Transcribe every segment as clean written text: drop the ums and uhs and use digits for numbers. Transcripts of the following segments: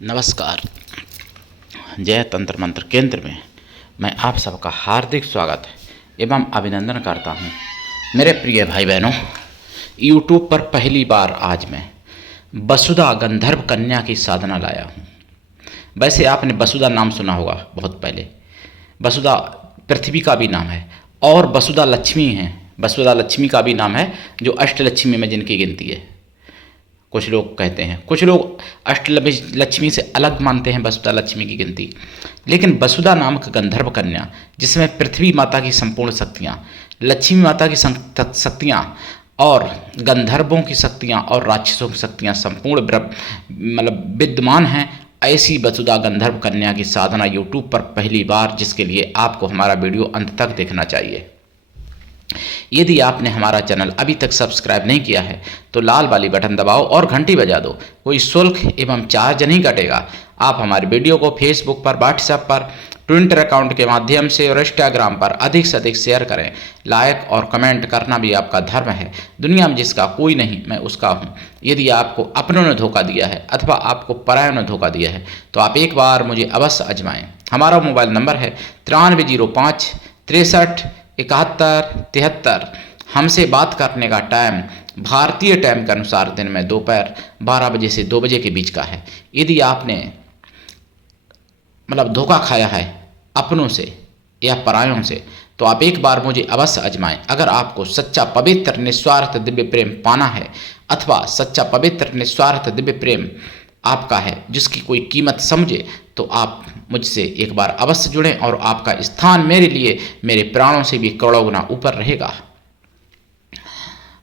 नमस्कार। जय तंत्र मंत्र केंद्र में मैं आप सबका हार्दिक स्वागत एवं अभिनंदन करता हूं। मेरे प्रिय भाई बहनों, यूट्यूब पर पहली बार आज मैं वसुधा गंधर्व कन्या की साधना लाया हूं। वैसे आपने वसुधा नाम सुना होगा बहुत पहले। वसुधा पृथ्वी का भी नाम है और वसुधा लक्ष्मी है। वसुधा लक्ष्मी का भी नाम है, जो अष्टलक्ष्मी में जिनकी गिनती है। कुछ लोग कहते हैं, कुछ लोग अष्टलक्ष्मी से अलग मानते हैं वसुधा लक्ष्मी की गिनती। लेकिन वसुधा नामक गंधर्व कन्या, जिसमें पृथ्वी माता की संपूर्ण शक्तियाँ, लक्ष्मी माता की शक्तियाँ और गंधर्वों की शक्तियाँ और राक्षसों की शक्तियाँ संपूर्ण विद्यमान हैं, ऐसी वसुधा गंधर्व कन्या की साधना यूट्यूब पर पहली बार, जिसके लिए आपको हमारा वीडियो अंत तक देखना चाहिए। यदि आपने हमारा चैनल अभी तक सब्सक्राइब नहीं किया है तो लाल वाली बटन दबाओ और घंटी बजा दो। कोई शुल्क एवं चार्ज नहीं कटेगा। आप हमारे वीडियो को फेसबुक पर, व्हाट्सएप पर, ट्विटर अकाउंट के माध्यम से और इंस्टाग्राम पर अधिक से अधिक शेयर करें। लाइक और कमेंट करना भी आपका धर्म है। दुनिया में जिसका कोई नहीं, मैं उसका हूँ। यदि आपको अपनों ने धोखा दिया है अथवा आपको परायों ने धोखा दिया है तो आप एक बार मुझे अवश्य आजमाएं। हमारा मोबाइल नंबर है 9305 63 71 73। हमसे बात करने का टाइम भारतीय टाइम के अनुसार दिन में दोपहर 12 बजे से 2 बजे के बीच का है। यदि आपने धोखा खाया है अपनों से या परायों से तो आप एक बार मुझे अवश्य आजमाएं। अगर आपको सच्चा पवित्र निस्वार्थ दिव्य प्रेम पाना है अथवा सच्चा पवित्र निस्वार्थ दिव्य प्रेम आपका है, जिसकी कोई कीमत समझे, तो आप मुझसे एक बार अवश्य जुड़ें और आपका स्थान मेरे लिए मेरे प्राणों से भी करोड़ों गुना ऊपर रहेगा।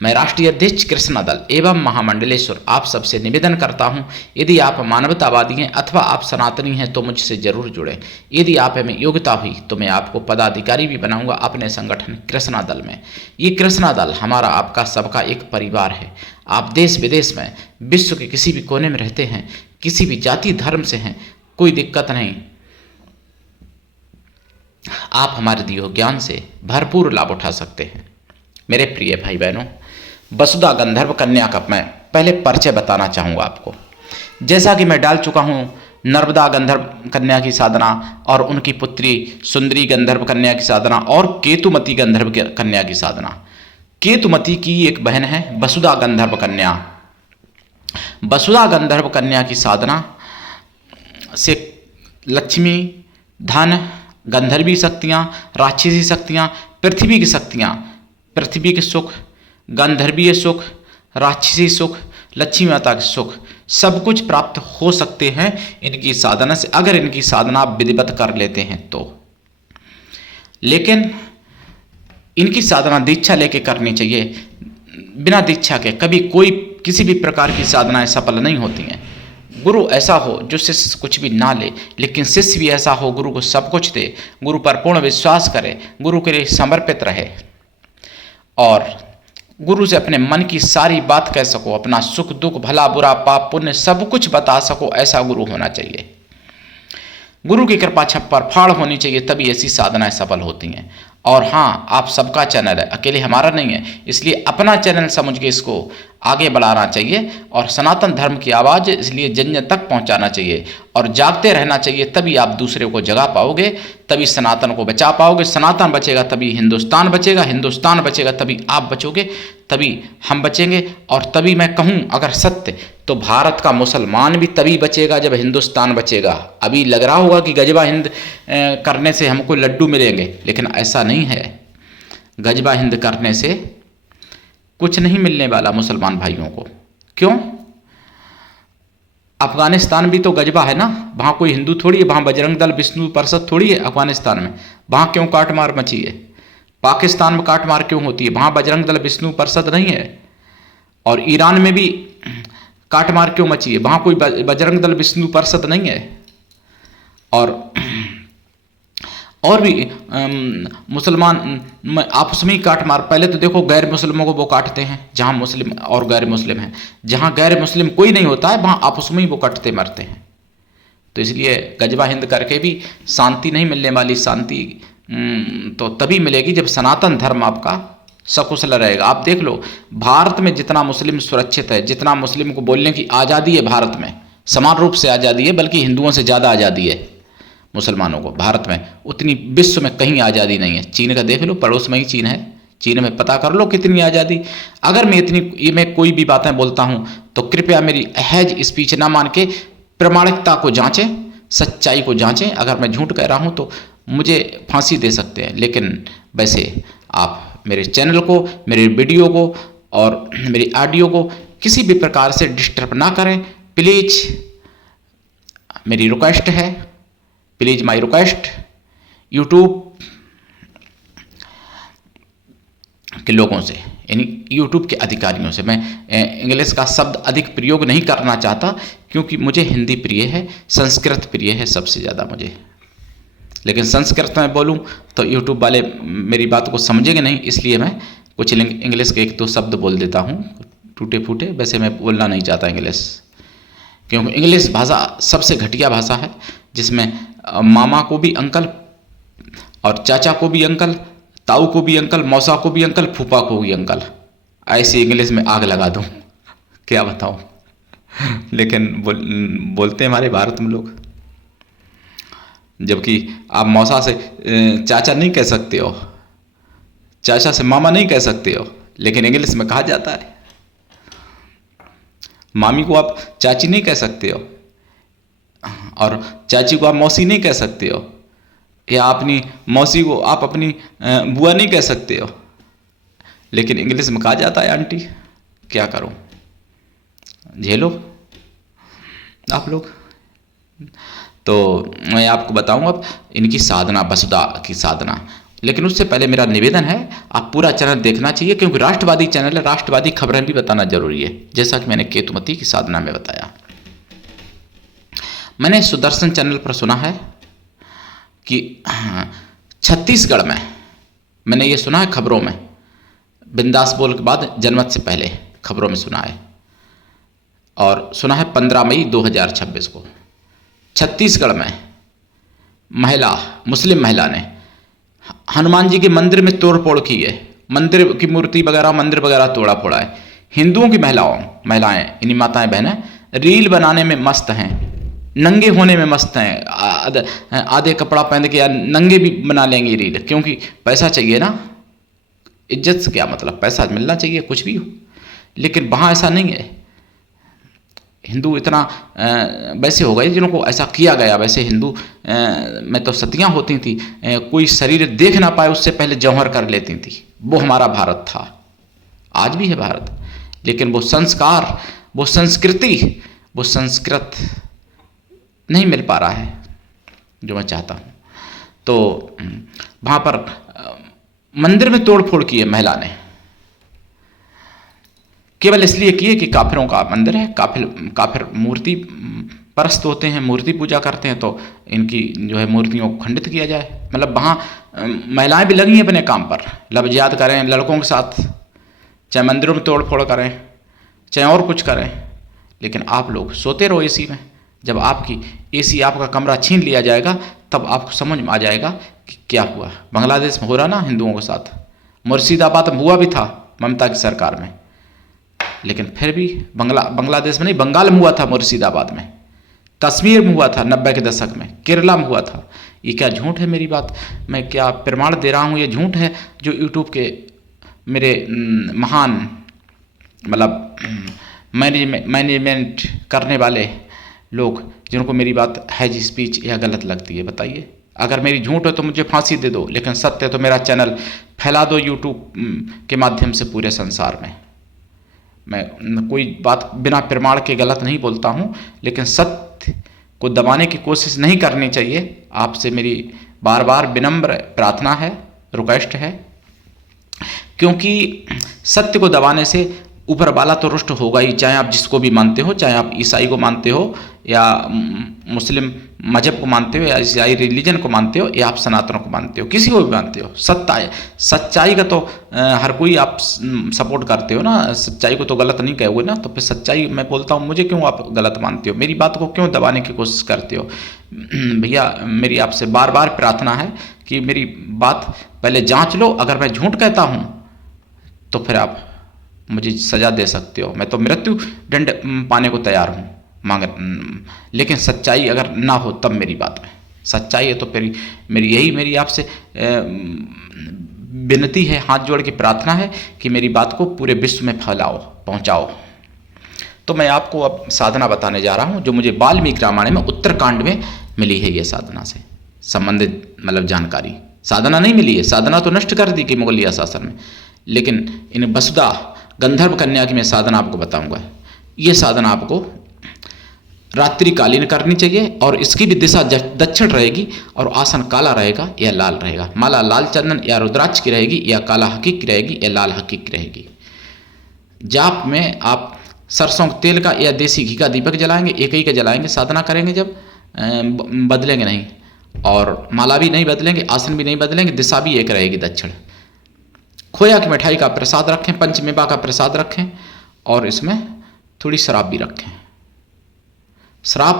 मैं राष्ट्रीय अध्यक्ष कृष्णा दल एवं महामंडलेश्वर आप सबसे निवेदन करता हूं, यदि आप मानवतावादी हैं अथवा आप सनातनी हैं तो मुझसे जरूर जुड़ें। यदि आप में योग्यता हुई तो मैं आपको पदाधिकारी भी बनाऊंगा अपने संगठन कृष्णा दल में। ये कृष्णा दल हमारा आपका सबका एक परिवार है। आप देश विदेश में, विश्व के किसी भी कोने में रहते हैं, किसी भी जाति धर्म से हैं, कोई दिक्कत नहीं। आप हमारे दिए हुए ज्ञान से भरपूर लाभ उठा सकते हैं। मेरे प्रिय भाई बहनों, वसुधा गंधर्व कन्या का मैं पहले परिचय बताना चाहूँगा आपको। जैसा कि मैं डाल चुका हूँ नर्मदा गंधर्व कन्या की साधना और उनकी पुत्री सुंदरी गंधर्व कन्या की साधना और केतुमती गंधर्व कन्या की साधना। केतुमती की एक बहन है वसुधा गंधर्व कन्या। वसुधा गंधर्व कन्या की साधना से लक्ष्मी, धन, गंधर्वी शक्तियाँ, राक्षसी शक्तियाँ, पृथ्वी की शक्तियाँ, पृथ्वी के सुख, गंधर्वीय सुख, राक्षसी सुख, लक्ष्मी माता के सुख, सब कुछ प्राप्त हो सकते हैं इनकी साधना से, अगर इनकी साधना आप विधिवत कर लेते हैं तो। लेकिन इनकी साधना दीक्षा लेके करनी चाहिए। बिना दीक्षा के कभी कोई किसी भी प्रकार की साधनाएं सफल नहीं होती हैं। गुरु ऐसा हो जो शिष्य कुछ भी ना ले, लेकिन शिष्य भी ऐसा हो गुरु को सब कुछ दे, गुरु पर पूर्ण विश्वास करे, गुरु के लिए समर्पित रहे और गुरु से अपने मन की सारी बात कह सको, अपना सुख दुख, भला बुरा, पाप पुण्य सब कुछ बता सको, ऐसा गुरु होना चाहिए। गुरु की कृपा छप्पर फाड़ होनी चाहिए, तभी ऐसी साधनाएं सफल होती हैं। और हाँ, आप सबका चैनल है, अकेले हमारा नहीं है, इसलिए अपना चैनल समझ के इसको आगे बढ़ाना चाहिए और सनातन धर्म की आवाज़ इसलिए जन जन तक पहुंचाना चाहिए और जागते रहना चाहिए। तभी आप दूसरे को जगा पाओगे, तभी सनातन को बचा पाओगे। सनातन बचेगा तभी हिंदुस्तान बचेगा, हिंदुस्तान बचेगा तभी आप बचोगे, तभी हम बचेंगे। और तभी मैं कहूँ अगर सत्य, तो भारत का मुसलमान भी तभी बचेगा जब हिंदुस्तान बचेगा। अभी लग रहा होगा कि गजबा हिंद करने से हमको लड्डू मिलेंगे, लेकिन ऐसा नहीं है। गजबा हिंद करने से कुछ नहीं मिलने वाला मुसलमान भाइयों को। क्यों? अफगानिस्तान भी तो गजबा है ना, वहाँ कोई हिंदू थोड़ी है, वहाँ बजरंग दल विष्णु परिषद थोड़ी है अफगानिस्तान में। वहाँ क्यों काट मार मची है? पाकिस्तान में काट मार क्यों होती है? वहाँ बजरंग दल विष्णु परिषद नहीं है। और ईरान में भी काट मार क्यों मची है? वहाँ कोई बजरंग दल विष्णु परिषद नहीं है। और भी मुसलमान आपस में ही काट मार। पहले तो देखो गैर मुस्लिमों को वो काटते हैं, जहाँ मुस्लिम और गैर मुस्लिम हैं। जहाँ गैर मुस्लिम कोई नहीं होता है वहाँ आपस में ही वो कटते मरते हैं। तो इसलिए गजबा हिंद करके भी शांति नहीं मिलने वाली। शांति तो तभी मिलेगी जब सनातन धर्म आपका सकुशल रहेगा। आप देख लो भारत में जितना मुस्लिम सुरक्षित है, जितना मुस्लिम को बोलने की आज़ादी है भारत में, समान रूप से आज़ादी है, बल्कि हिंदुओं से ज़्यादा आज़ादी है मुसलमानों को भारत में। उतनी विश्व में कहीं आज़ादी नहीं है। चीन का देख लो, पड़ोस में ही चीन है, चीन में पता कर लो कितनी आज़ादी। अगर मैं कोई भी बातें बोलता हूँ तो कृपया मेरी अहज स्पीच ना मान के प्रामाणिकता को जांचें, सच्चाई को जांचें। अगर मैं झूठ कह रहा हूँ तो मुझे फांसी दे सकते हैं, लेकिन वैसे आप मेरे चैनल को, मेरे वीडियो को और मेरी ऑडियो को किसी भी प्रकार से डिस्टर्ब ना करें प्लीज़। मेरी रिक्वेस्ट है, प्लीज़ माई रिक्वेस्ट। यूट्यूब के लोगों से, यानी यूट्यूब के अधिकारियों से, मैं इंग्लिश का शब्द अधिक प्रयोग नहीं करना चाहता क्योंकि मुझे हिंदी प्रिय है, संस्कृत प्रिय है सबसे ज़्यादा मुझे। लेकिन संस्कृत में बोलूं तो यूट्यूब वाले मेरी बात को समझेंगे नहीं, इसलिए मैं कुछ इंग्लिश के एक दो शब्द बोल देता हूं टूटे फूटे। वैसे मैं बोलना नहीं चाहता इंग्लिश, क्योंकि इंग्लिश भाषा सबसे घटिया भाषा है, जिसमें मामा को भी अंकल और चाचा को भी अंकल, ताऊ को भी अंकल, मौसा को भी अंकल, फूफा को भी अंकल, ऐसी इंग्लिश में आग लगा दूं, क्या बताऊं। लेकिन बोलते हैं हमारे भारत में लोग, जबकि आप मौसा से चाचा नहीं कह सकते हो, चाचा से मामा नहीं कह सकते हो, लेकिन इंग्लिश में कहा जाता है। मामी को आप चाची नहीं कह सकते हो और चाची को आप मौसी नहीं कह सकते हो, या अपनी मौसी को आप अपनी बुआ नहीं कह सकते हो, लेकिन इंग्लिश में कहा जाता है आंटी। क्या करूं, झेलो आप लोग। तो मैं आपको बताऊं अब इनकी साधना, वसुधा की साधना। लेकिन उससे पहले मेरा निवेदन है, आप पूरा चैनल देखना चाहिए, क्योंकि राष्ट्रवादी चैनल है, राष्ट्रवादी खबरें भी बताना जरूरी है, जैसा कि मैंने केतुमती की साधना में बताया। मैंने सुदर्शन चैनल पर सुना है कि छत्तीसगढ़ में, मैंने ये सुना है खबरों में, बिंदास बोल के बाद जनमत से पहले खबरों में सुना है, और सुना है 15 मई 2026 को छत्तीसगढ़ में मुस्लिम महिला ने हनुमान जी के मंदिर में तोड़ फोड़ की है, मंदिर की मूर्ति वगैरह, मंदिर वगैरह तोड़ा फोड़ा है। हिंदुओं की महिलाएं, इन्हीं माताएं बहनें रील बनाने में मस्त हैं, नंगे होने में मस्त हैं, आधे कपड़ा पहन के या नंगे भी बना लेंगे रील, क्योंकि पैसा चाहिए ना। इज्जत से क्या मतलब, पैसा मिलना चाहिए कुछ भी हो। लेकिन वहाँ ऐसा नहीं है। हिंदू इतना वैसे हो गए जिनको ऐसा किया गया। वैसे हिंदू में तो सतियाँ होती थी, कोई शरीर देख ना पाए उससे पहले जौहर कर लेती थी। वो हमारा भारत था, आज भी है भारत, लेकिन वो संस्कार, वो संस्कृति, वो संस्कृत नहीं मिल पा रहा है जो मैं चाहता हूँ। तो वहाँ पर मंदिर में तोड़ फोड़ की है महिला ने, केवल इसलिए किए कि काफिरों का मंदिर है, काफिर मूर्ति परस्त होते हैं, मूर्ति पूजा करते हैं, तो इनकी जो है मूर्तियों को खंडित किया जाए। मतलब वहाँ महिलाएं भी लगी हैं अपने काम पर, लफ्ज़ियात करें लड़कों के साथ, चाहे मंदिरों में तोड़ फोड़ करें, चाहे और कुछ करें। लेकिन आप लोग सोते रहो एसी में। जब आपकी एसी, आपका कमरा छीन लिया जाएगा, तब आपको समझ में आ जाएगा कि क्या हुआ। बांग्लादेश में हो रहा ना हिंदुओं के साथ, मुर्शिदाबाद में हुआ भी था ममता की सरकार में, लेकिन फिर भी बांग्लादेश में नहीं, बंगाल में हुआ था, मुर्शिदाबाद में, कश्मीर में हुआ था 90 के दशक में, केरला में हुआ था। ये क्या झूठ है मेरी बात, मैं क्या प्रमाण दे रहा हूँ, ये झूठ है जो यूट्यूब के मेरे महान मतलब मैनेजमेंट करने वाले लोग, जिनको मेरी बात हैज स्पीच या गलत लगती है, बताइए। अगर मेरी झूठ है तो मुझे फांसी दे दो, लेकिन सत्य है तो मेरा चैनल फैला दो यूट्यूब के माध्यम से पूरे संसार में। मैं कोई बात बिना प्रमाण के गलत नहीं बोलता हूँ, लेकिन सत्य को दबाने की कोशिश नहीं करनी चाहिए। आपसे मेरी बार बार विनम्र प्रार्थना है, रिक्वेस्ट है, क्योंकि सत्य को दबाने से ऊपर वाला तो रुष्ट होगा ही, चाहे आप जिसको भी मानते हो, चाहे आप ईसाई को मानते हो या मुस्लिम मजहब को मानते हो या ईसाई रिलीजन को मानते हो या आप सनातन को मानते हो, किसी को भी मानते हो। सच्चाई का तो हर कोई आप सपोर्ट करते हो ना, सच्चाई को तो गलत नहीं कहोगे ना, तो फिर सच्चाई मैं बोलता हूँ, मुझे क्यों आप गलत मानते हो, मेरी बात को क्यों दबाने की कोशिश करते हो। भैया मेरी आपसे बार बार प्रार्थना है कि मेरी बात पहले जाँच लो। अगर मैं झूठ कहता हूँ तो फिर आप मुझे सज़ा दे सकते हो, मैं तो मृत्यु दंड पाने को तैयार हूँ। लेकिन सच्चाई अगर ना हो तब मेरी बात है। सच्चाई है तो फिर मेरी आपसे विनती है, हाथ जोड़ के प्रार्थना है कि मेरी बात को पूरे विश्व में फैलाओ, पहुंचाओ। तो मैं आपको अब साधना बताने जा रहा हूं जो मुझे वाल्मीकि रामायण में उत्तरकांड में मिली है। ये साधना से संबंधित मतलब जानकारी, साधना नहीं मिली है, साधना तो नष्ट कर दी कि मुगलिया शासन में, लेकिन इन वसुधा गंधर्व कन्या की मैं साधना आपको बताऊंगा। ये साधना आपको रात्रिकालीन करनी चाहिए और इसकी भी दिशा दक्षिण रहेगी और आसन काला रहेगा या लाल रहेगा। माला लाल चंदन या रुद्राक्ष की रहेगी या काला हकीक की रहेगी या लाल हकीक की रहेगी। जाप में आप सरसों के तेल का या देसी घी का दीपक जलाएंगे, एक ही का जलाएंगे। साधना करेंगे जब बदलेंगे नहीं, और माला भी नहीं बदलेंगे, आसन भी नहीं बदलेंगे, दिशा भी एक रहेगी दक्षिण। खोया की मिठाई का प्रसाद रखें, पंचमेवा का प्रसाद रखें और इसमें थोड़ी शराब भी रखें। शराब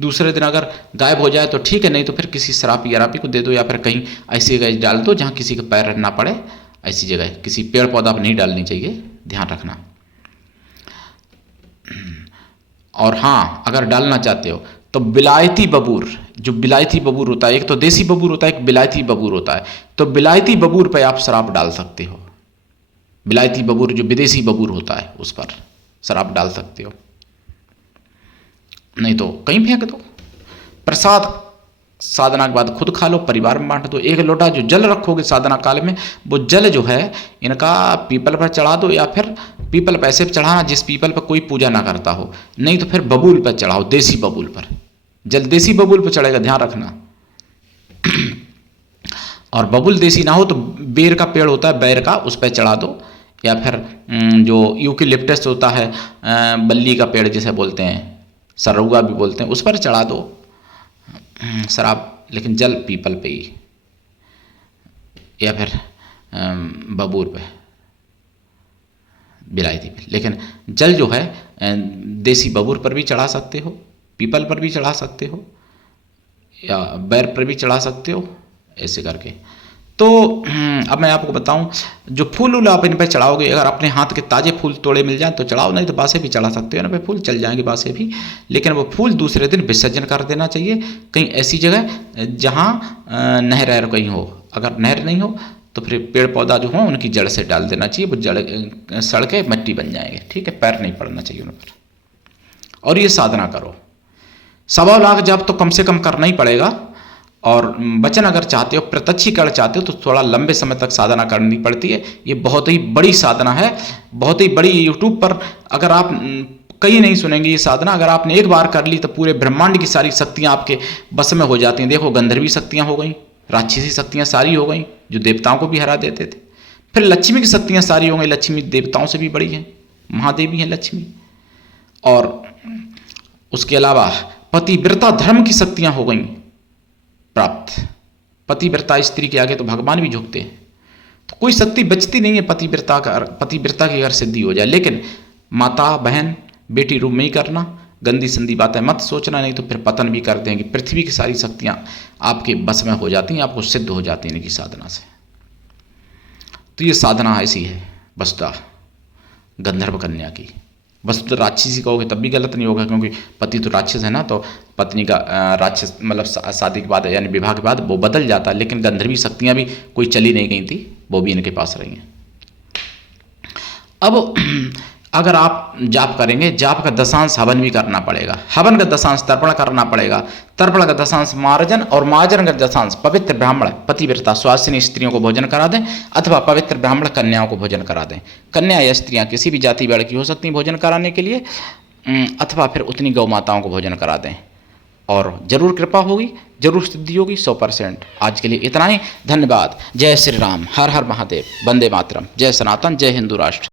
दूसरे दिन अगर गायब हो जाए तो ठीक है, नहीं तो फिर किसी शराबी याराबी को दे दो या फिर कहीं ऐसी जगह डाल दो जहाँ किसी का पैर ना पड़े। ऐसी जगह किसी पेड़ पौधा पर नहीं डालनी चाहिए, ध्यान रखना। और हाँ, अगर डालना चाहते हो तो बिलायती बबूर, जो बिलायती बबूर होता है, एक तो देसी बबूर होता है, एक बिलायती बबूर होता है, तो बिलायती बबूर पे आप शराब डाल सकते हो। बिलायती बबूर जो विदेशी बबूर होता है उस पर शराब डाल सकते हो, नहीं तो कहीं फेंक दो। प्रसाद साधना के बाद खुद खा लो, परिवार में बांट दो। एक लोटा जो जल रखोगे साधना काल में, वो जल जो है इनका पीपल पर चढ़ा दो, या फिर पीपल पर ऐसे चढ़ाना जिस पीपल पर कोई पूजा ना करता हो, नहीं तो फिर बबूल पर चढ़ाओ, देसी बबूल पर। जल देसी बबूल पर चढ़ेगा, ध्यान रखना। और बबूल देसी ना हो तो बेर का पेड़ होता है, बैर का, उस पर चढ़ा दो, या फिर जो यूकेलिप्टस होता है, बल्ली का पेड़ जिसे बोलते हैं, सरौगा भी बोलते हैं, उस पर चढ़ा दो शराब, लेकिन जल पीपल पे ही या फिर बबूर पे, बिलायती पे। लेकिन जल जो है देसी बबूर पर भी चढ़ा सकते हो, पीपल पर भी चढ़ा सकते हो, या बैर पर भी चढ़ा सकते हो, ऐसे करके। तो अब मैं आपको बताऊं, जो फूल वूल आप इन पर चढ़ाओगे, अगर अपने हाथ के ताज़े फूल तोड़े मिल जाए तो चढ़ाओ, नहीं तो बासे भी चढ़ा सकते हो, ना पे फूल चल जाएंगे बासे भी, लेकिन वो फूल दूसरे दिन विसर्जन कर देना चाहिए कहीं ऐसी जगह जहाँ नहर कहीं हो। अगर नहर नहीं हो तो फिर पेड़ पौधा जो हो उनकी जड़ से डाल देना चाहिए, वो जड़ सड़ के मिट्टी बन जाएंगे, ठीक है, पैर नहीं पड़ना चाहिए उन पर। और ये साधना करो, 1.25 लाख जप तो कम से कम करना ही पड़ेगा। और वचन अगर चाहते हो, प्रत्यक्षीकरण चाहते हो, तो थोड़ा लंबे समय तक साधना करनी पड़ती है। ये बहुत ही बड़ी साधना है, बहुत ही बड़ी। यूट्यूब पर अगर आप कहीं नहीं सुनेंगे ये साधना, अगर आपने एक बार कर ली तो पूरे ब्रह्मांड की सारी शक्तियाँ आपके बस में हो जाती हैं। देखो, गंधर्वी शक्तियाँ हो गई, राक्षसी शक्तियाँ सारी हो गई जो देवताओं को भी हरा देते थे। फिर लक्ष्मी की शक्तियाँ सारी हो गई, लक्ष्मी देवताओं से भी बड़ी हैं, महादेवी हैं लक्ष्मी। और उसके अलावा पतिव्रता धर्म की शक्तियाँ हो गई प्राप्त। पतिव्रता स्त्री के आगे तो भगवान भी झुकते हैं, तो कोई शक्ति बचती नहीं है पतिव्रता की अगर सिद्धि हो जाए। लेकिन माता बहन बेटी रूप में ही करना, गंदी संदी बातें मत सोचना, नहीं तो फिर पतन भी कर देंगे। पृथ्वी की सारी शक्तियाँ आपके बस में हो जाती हैं, आपको सिद्ध हो जाती हैं इनकी साधना से। तो ये साधना ऐसी है वसुधा गंधर्व कन्या की। वसुधा राक्षसी कहोगे तब भी गलत नहीं होगा, क्योंकि पति तो राक्षस है ना, तो पत्नी का राक्षस मतलब शादी के बाद यानी विवाह के बाद वो बदल जाता है। लेकिन गंधर्वी शक्तियाँ भी कोई चली नहीं गई थी, वो भी इनके पास रही हैं। अब अगर आप जाप करेंगे, जाप का दशांश हवन भी करना पड़ेगा, हवन का दशांश तर्पण करना पड़ेगा, तर्पण का दशांश मार्जन, और मार्जन का दशांश पवित्र ब्राह्मण पतिव्रता स्वासिनी स्त्रियों को भोजन करा दें, अथवा पवित्र ब्राह्मण कन्याओं को भोजन करा दें। कन्या या स्त्रियां किसी भी जाति वर्ग की हो सकती हैं भोजन कराने के लिए, अथवा फिर उतनी गौ माताओं को भोजन करा दें, और जरूर कृपा होगी, जरूर सिद्धि होगी 100%। आज के लिए इतना ही, धन्यवाद। जय श्री राम, हर हर महादेव, वंदे मातरम, जय सनातन, जय हिंदू राष्ट्र।